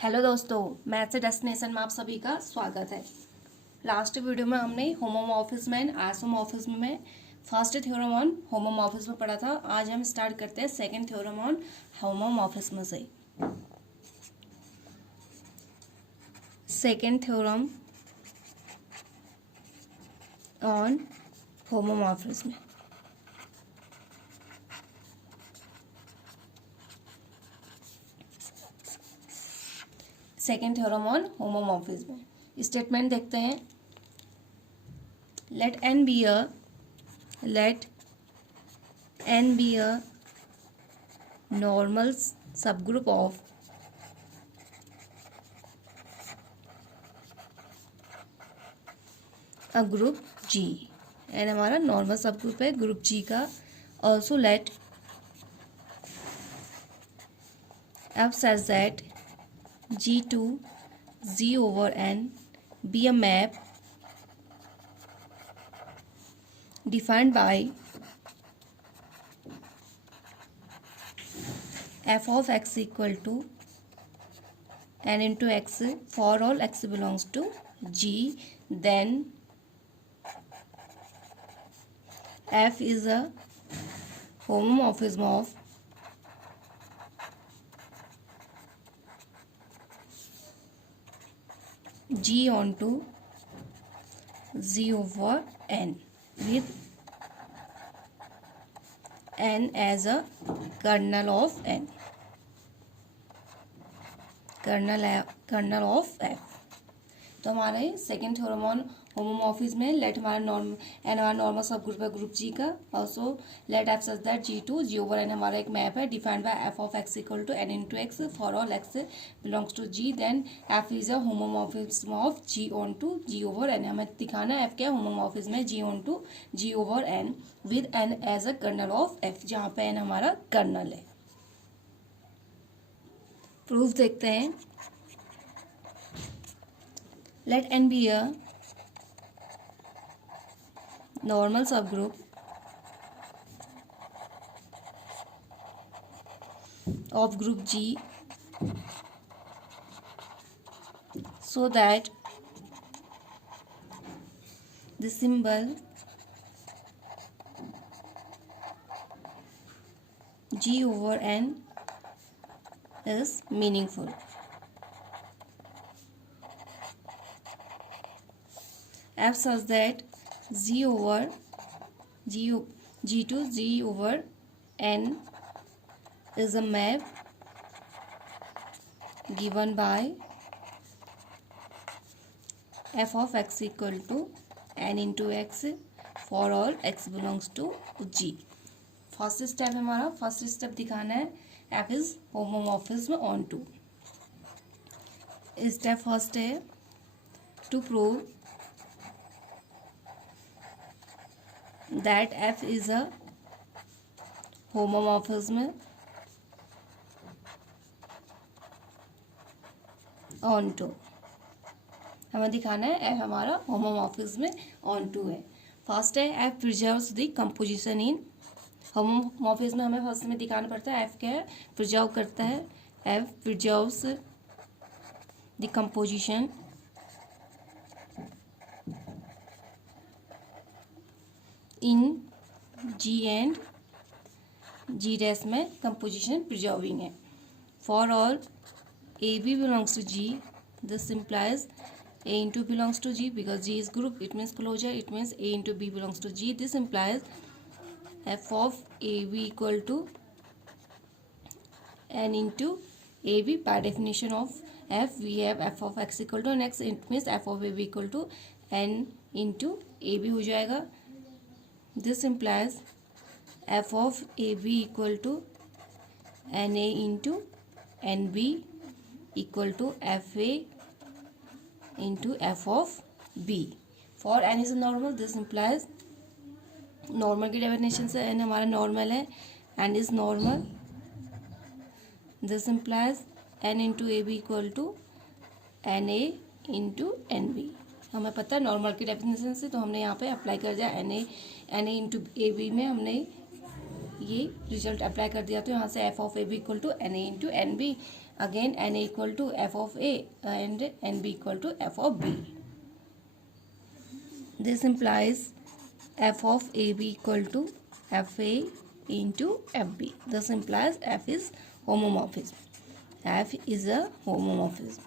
Hello दोस्तों, maths destination में आप सभी का स्वागत है। लास्ट वीडियो में हमने होमोमॉर्फिज्म एंड आइसोमॉर्फिज्म में फर्स्ट थ्योरम ऑन होमोमॉर्फिज्म पढ़ा था। आज हम स्टार्ट करते हैं सेकंड थ्योरम ऑन होमोमॉर्फिज्म से। Second theorem on homomorphism. Second theorem on homomorphism statement देखते हैं। Let N be a normal subgroup of a group G. N हमारा नॉर्मल सबग्रुप है ग्रुप जी का। Also let F such that G to Z over N be a map defined by f of x equal to n into x for all x belongs to G. Then f is a homomorphism of G onto Z over N with N as a kernel of N, kernel of F। तो हमारे second theorem on homomorphism में let हमारा N हमारा normal subgroup है group G का। Also let F such that G to G over N हमारा एक map है defined by F of X equal to N into X for all X belongs to G. Then F is a homomorphism of G on to G over N. हमें दिखाना है F क्या homomorphism है जी on to G over N with N as a kernel of F, जहाँ पे N हमारा kernel है। Proof देखते हैं। Let n be a normal subgroup of group G so that the symbol G over N is meaningful. F such that G over G to Z over N is a map given by f of x equal to n into x for all x belongs to G। First step हमारा first step दिखाना है f is homomorphism on to. Step first है to prove that f is a homomorphism on to. हमें दिखाना है f हमारा homomorphism on to है। First है f preserves the composition in homomorphism. हमें फर्स्ट में दिखाना पड़ता है f क्या है, प्रिजर्व करता है। f preserves the composition in G and G dash में कंपोजिशन प्रिजर्विंग है। For all A B belongs to G, this implies A into belongs to G because G is group, it means closure, it means A into B belongs to G. This implies f of AB equal to n into AB. By definition of f, we have f of x equal to n x, it means f of AB equal to n into AB हो जाएगा। This implies f of AB equal to NA into NB equal to FA into f of b। For n is normal, this implies normal की definition से n हमारा normal है, n is normal. This implies n into A B equal to N A into N B. हमें पता है normal की definition से, तो हमने यहाँ पे अप्लाई कर दिया N A into A B में हमने ये रिजल्ट अप्लाई कर दिया। तो यहाँ से F of A B equal to N A into N B again n equal to f of a and nb equal to f of b. This implies f of ab equal to fa into fb. This implies f is homomorphism. F is a homomorphism.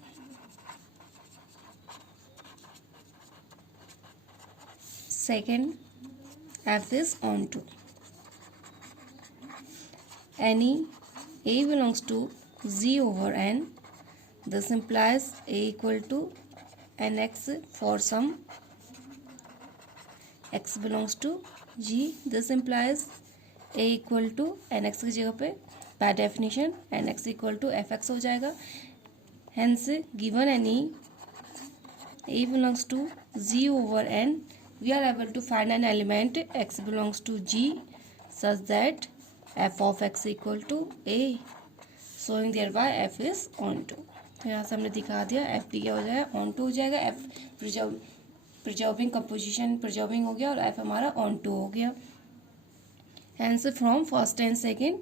Second, f is onto. Any a belongs to z over n. This implies a equal to nx for some x belongs to g. This implies a equal to nx की जगह पे by definition nx equal to fx हो जाएगा. Hence given any a belongs to z over n, we are able to find an element x belongs to g such that f of x equal to a, showing thereby f is onto. तो यहाँ से हमने दिखा दिया f भी क्या हो जाएगा, onto हो जाएगा. f preserving composition preserving हो गया और f हमारा onto हो गया. Hence from first and second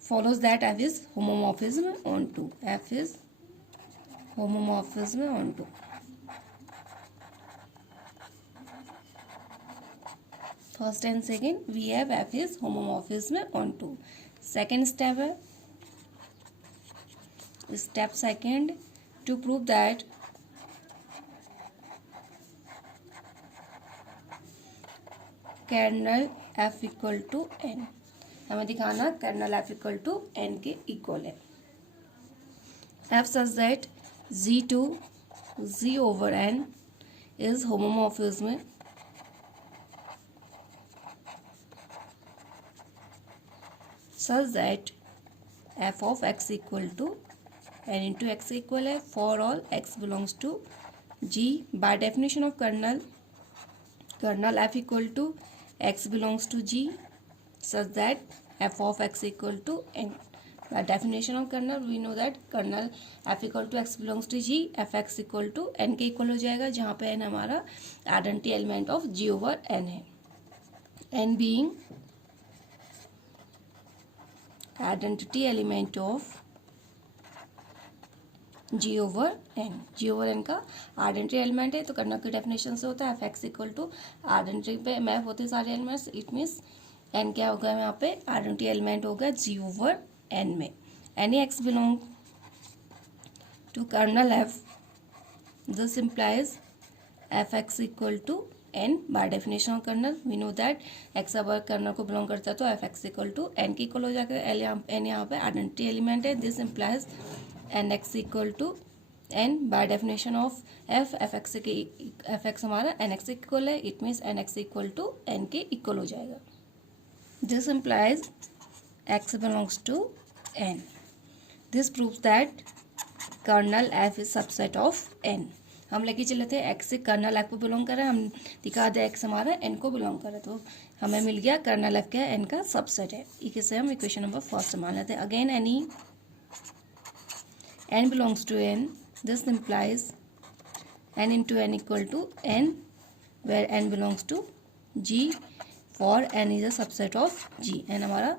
follows that f is homomorphism onto. F is homomorphism onto. First and second we have f is homomorphism onto. Second step है, step second, to prove that kernel f equal to n. हमें दिखाना kernel f equal to n के equal है. f such that z to z over n is homomorphism such that f of x equal to n into x equal है for all x belongs to g. By definition of kernel f equal to x belongs to g such that f of x equal to n. By definition of kernel we know that kernel f equal to x belongs to g, f x equal to n के equal हो जाएगा, जहाँ पे n हमारा identity element of g over n है. n being identity element of g over n. g over n का identity element है, तो कर्नल की डेफिनेशन से होता है F x equal to identity पे मैप होते सारे एलिमेंट्स. इट मीन्स n क्या होगा यहाँ पे आइडेंटिटी एलिमेंट होगा g ओवर n में. Any x belong to kernel f, this implies F x equal to n. By definition of kernel we know that x अगर kernel को belong करता है तो एफ एक्स इक्वल टू n की equal हो जाएगा. n यहाँ पे आइडेंटिटी एलिमेंट है. This implies N X equal to n. By definition of F X हमारा एन एक्स इक्वल है. It means N X equal to n के इक्वल हो जाएगा. This implies x belongs to n. This proves that kernel f is subset of n. हम लेके चले थे x से कर्नल f को बिलोंग कर रहा है, हम दिखा दे x हमारा n को बिलोंग कर रहा है, तो हमें मिल गया कर्नल f क्या है, n का सबसेट है. इसे हम इक्वेशन नंबर फर्स्ट मान लेते हैं. Again any n belongs to n, this implies n into n equal to n, where n belongs to g for n is a subset of g. n हमारा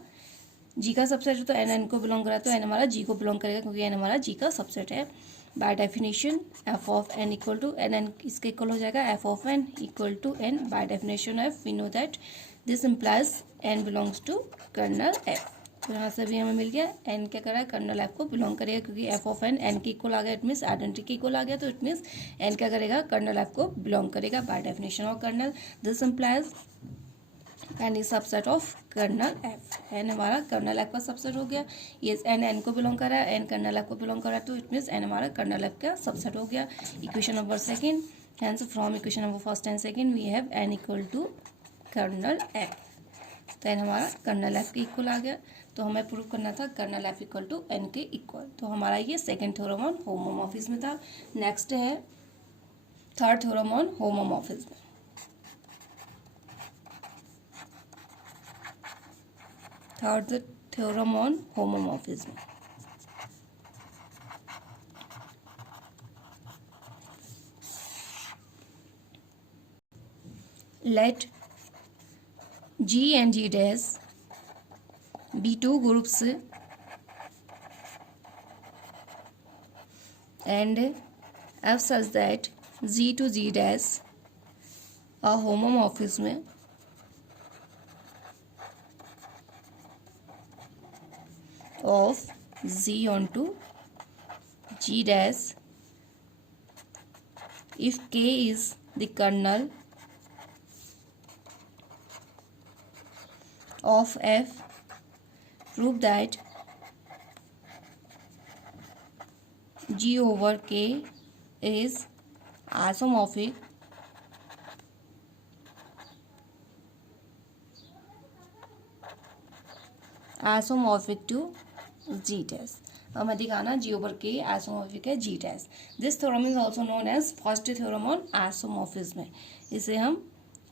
g का subset है, तो n को belong करा तो n हमारा g को belong करेगा, क्योंकि n हमारा g का सबसेट है. By definition f of n equal to n इसके इक्वल हो जाएगा f of n equal to n. By definition f we know that this implies n belongs to kernel f. तो यहाँ से भी हमें मिल गया n क्या करा है, कर्नल f को बिलोंग करेगा, क्योंकि f ऑफ n के इक्वल आ गया. इट मीन्स आइडेंटिटी के इक्वल आ गया, तो इट मीन्स n क्या करेगा, कर्नल f को बिलोंग करेगा. By definition of kernel this implies n is subset of kernel f. n हमारा कर्नल f का सबसेट हो गया. ये n को बिलोंग कर रहा है, n कर्नल f को बिलोंग कर रहा है, तो इट मीन्स n हमारा कर्नल f का सबसेट हो गया. Equation number second, hence from equation number first and second we have n equal to kernel f. तो n हमारा कर्नल f के इक्वल आ गया. तो हमें प्रूव करना था kernel f equal to n के इक्वल. तो हमारा ये सेकेंड थ्योरम ऑन होमोमॉर्फिज्म था. नेक्स्ट है third theorem on homomorphism. Third theorem on homomorphism. Let G and G dash be two groups and F such that G to G dash a homomorphism of Z onto G dash if K is the kernel of F. Prove that G over K is isomorphic to G dash. हमें दिखाना G over K isomorphic है G dash. This theorem is also known as first theorem on isomorphism. इसे हम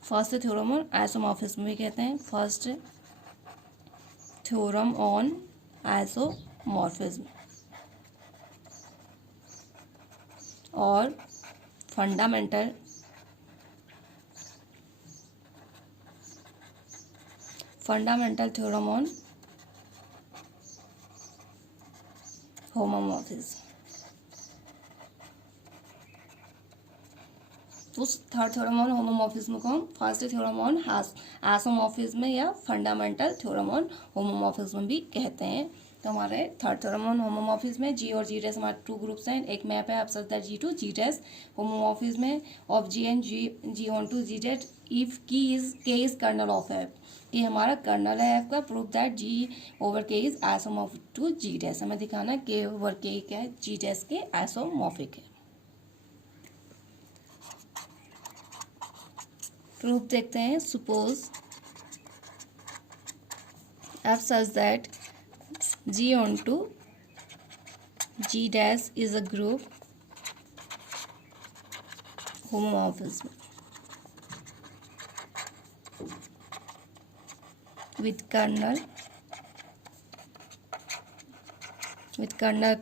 first theorem on isomorphism भी कहते हैं. First theorem on isomorphism और fundamental theorem on homomorphism. उस थर्ड थ्योरम ऑन होमोमॉर्फिज्म को हम फर्स्ट थ्योरम ऑन आइसोमॉर्फिज्म या फंडामेंटल थ्योरम ऑन होमोमॉर्फिज्म भी कहते हैं. तो हमारे थर्ड थ्योरम ऑन होमोमॉर्फिज्म में जी और जी डैश हमारे टू ग्रुप्स हैं. एक मैप है अपसच that G to G dash. Homomorphism में of G and G on to G dash if K is kernel of F. ये हमारा कर्नल है एफ का. Prove that G over K is isomorphic to G dash. हमें दिखाना K over K क्या है G dash के isomorphic है. प्रूफ देखते हैं. Suppose F such that ji on to G dash is a group homomorphism with kernel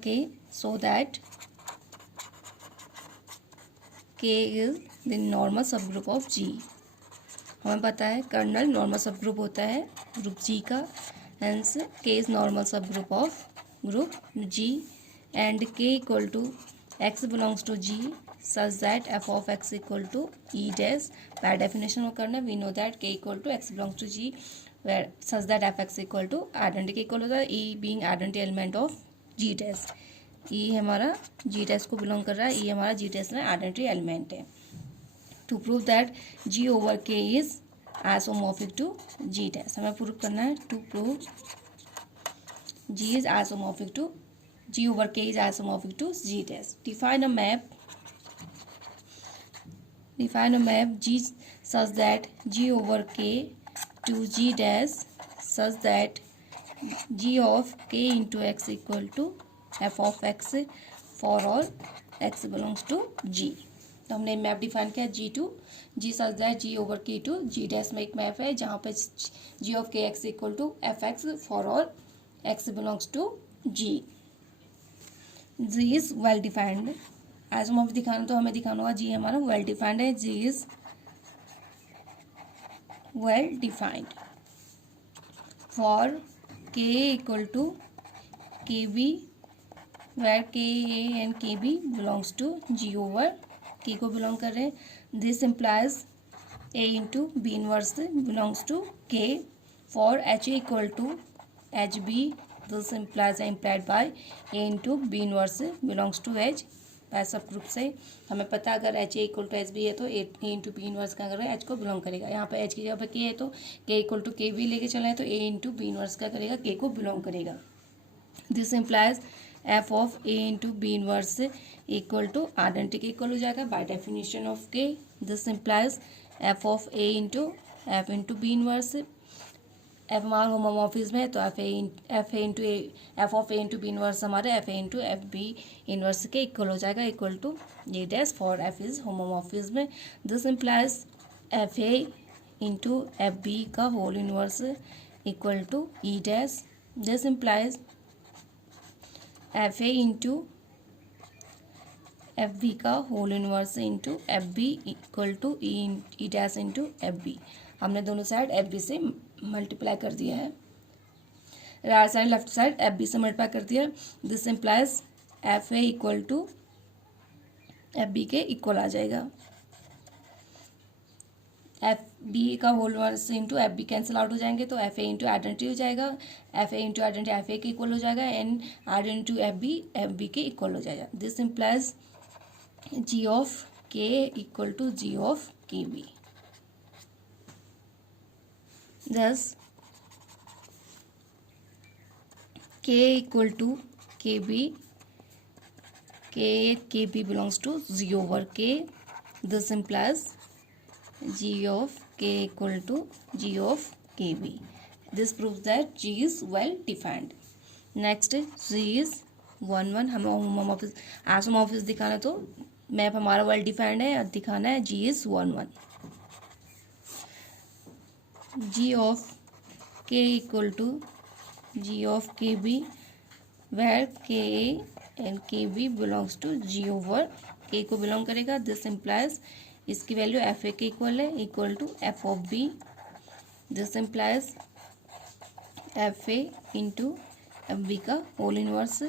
K so that K is the normal subgroup of G. हमें पता है kernel normal subgroup होता है group G का. Hence K is normal subgroup of group G and K equal to X belongs to G such that f of x equal to E dash. by definition वो करना है. we know that K equal to X belongs to G where such that f(x) equal to identity equal होता है E being identity element of G dash. E हमारा G dash को belong कर रहा है. E हमारा G dash में identity element है. To prove that G over K is isomorphic to G dash. हमें प्रूव करना है. To prove G is isomorphic to G over K is isomorphic to G dash. Define a map G such that G over K to G dash such that G of K into X equal to f of x for all x belongs to G. तो हमने map define किया G to G such that G over K to G dash में एक map है जहाँ पे G of K x equal to f x for all x belongs to G. G is well defined. Isomorphic दिखाना तो हमें दिखाना होगा G हमारा वेल डिफाइंड है. G is well defined for K equal to KB where KA and KB belongs to G over K को belong कर रहे हैं. This implies A into B inverse belongs to K for H equal to HB. This implies implied by A into B inverse belongs to H. Subgroup से हमें पता अगर H a equal to H b है तो ए into B inverse क्या करेगा H को belong करेगा. यहाँ पे एच की जगह पे के है तो के इक्वल टू के बी लेके चला है तो ए इंटू बी इनवर्स क्या करेगा के को बिलोंग करेगा. This implies F of A into B inverse equal to identity के इक्वल हो जाएगा by definition of K. This implies F of A into B inverse. F हमारा होमोमॉर्फिज्म है तो F of A into B inverse हमारे F ए into F B inverse के equal हो जाएगा equal to A dash for F is homomorphism. This implies F A into F B का whole inverse equal to E dash. This implies F A into F B का whole inverse into F B equal to E dash into F B. हमने दोनों side F B से multiply कर दिया है. Right side left side F B से multiply कर दिया. This implies F A equal to F B के इक्वल आ जाएगा। एफ बी का whole verse into F B cancel out हो जाएंगे तो एफ ए इंटू आइडेंटिटी हो जाएगा, F A into identity F A के इक्वल हो जाएगा एंड आइडेंटिटी एफ बी के इक्वल हो जाएगा। दिस इम्प्लाइज जी ऑफ के इक्वल टू जी ऑफ के B. thus k equal to kb, kb belongs to g over k. This implies g of k equal to g of kb. This proves that g is well defined. Next g is 1 1, हमें home office age home office दिखाना तो map हमारा well defined है, दिखाना है g is 1 1. g of k equal to g of kb where ka and kb belongs to g over k को belong करेगा. This implies इसकी वैल्यू एफ ए के इक्वल है, equal to F of B. This implies F A into F B का whole inverse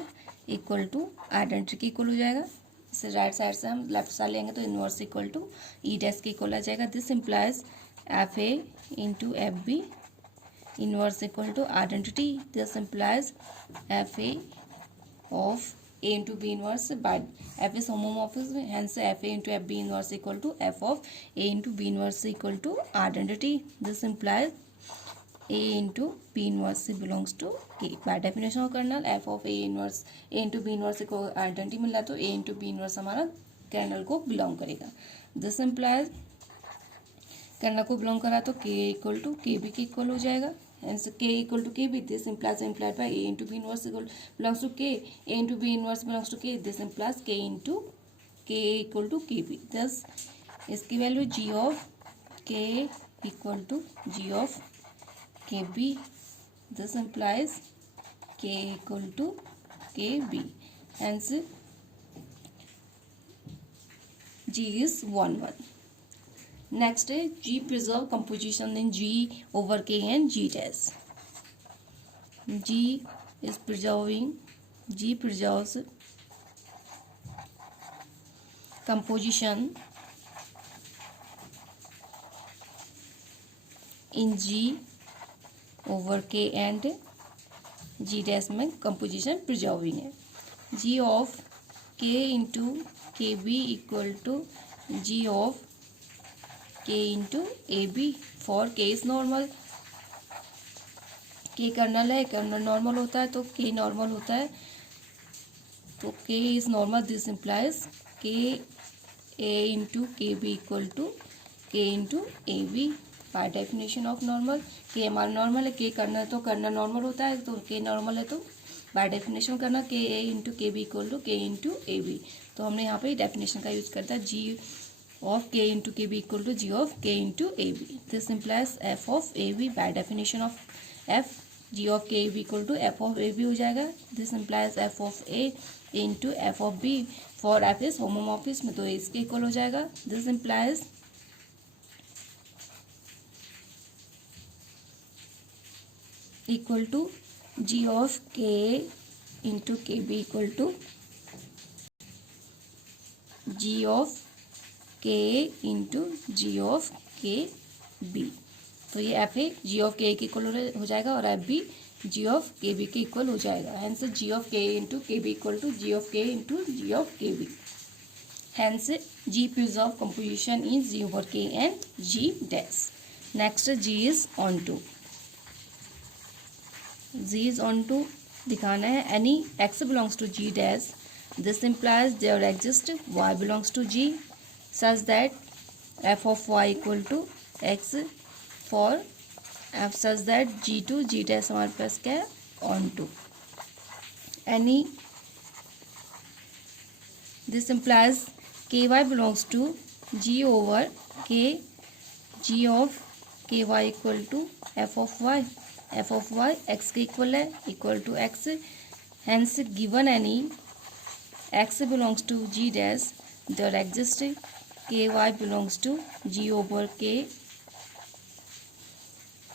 equal to identity के equal हो जाएगा. इसे राइट साइड से हम लेफ्ट साइड लेंगे तो inverse equal to E dash के इक्वल आ जाएगा. This implies F A into F b inverse equal to identity. This implies f a of a into b inverse by f is homomorphism, hence f a into f b inverse equal to f of a into b inverse equal to identity. This implies a into b inverse belongs to k. by definition of kernel f of a inverse a into b inverse को identity मिला तो a into b inverse हमारा kernel को belong करेगा. This implies kernel को belong करा तो k equal to K B के इक्वल हो जाएगा. k equal to K B. This implies by a into B inverse belongs to k, a into B inverse belongs to k. This implies k into k equal to K B. Thus इसकी value g of k equal to g of के B. This implies k equal to K B. Hence g is 1 1. Next is G preserve composition in G over K and G dash. G preserves composition in G over K and G dash में composition preserving है. G of K into KB equal to G of k into A B for k is normal. k kernel है, kernel normal होता है तो k normal होता है तो k is normal. This implies k a into K B equal to k into A B by definition of normal. k हमारा normal है, k kernel तो कर्नल नॉर्मल होता है तो k नॉर्मल है तो बाय डेफिनेशन करना k a into K B equal to k into A b. तो हमने यहाँ पे डेफिनेशन का यूज करता है g of k into kb equal to g of k into ab. This implies f of ab by definition of f g of k equal to f of ab हो जाएगा. This implies f of a into f of b for f is homomorphism तो इसके equal हो जाएगा. This implies equal to g of k into kb equal to g of k into ji of के b. तो ये F A ji of के के equal हो जाएगा और एफ बी जी ऑफ के बी के इक्वल हो जाएगा. Hence G of K into K B equal to G of K into ji of के B. Hence G preserve composition is G over K and G dash. Next G is onto to. G is onto टू दिखाना है. Any X belongs to G dash. This implies there exist Y belongs to G such that f of y equal to x for f such that g to g dash हमारे पास क्या है on to. any this implies ky belongs to g over k g of ky equal to f of y. f of y x के equal है equal to x. hence given any x belongs to g dash there exists ky belongs to g over k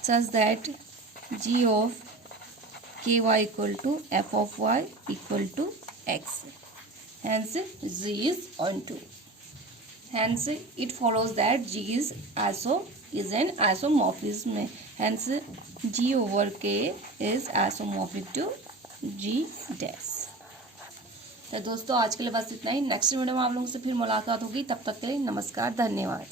such that g of ky equal to f of y equal to x. hence G is onto. Hence it follows that G is an isomorphism. Hence G over K is isomorphic to G dash. तो दोस्तों आज के लिए बस इतना ही. Next video में आप लोगों से फिर मुलाकात होगी. तब तक के लिए नमस्कार, धन्यवाद.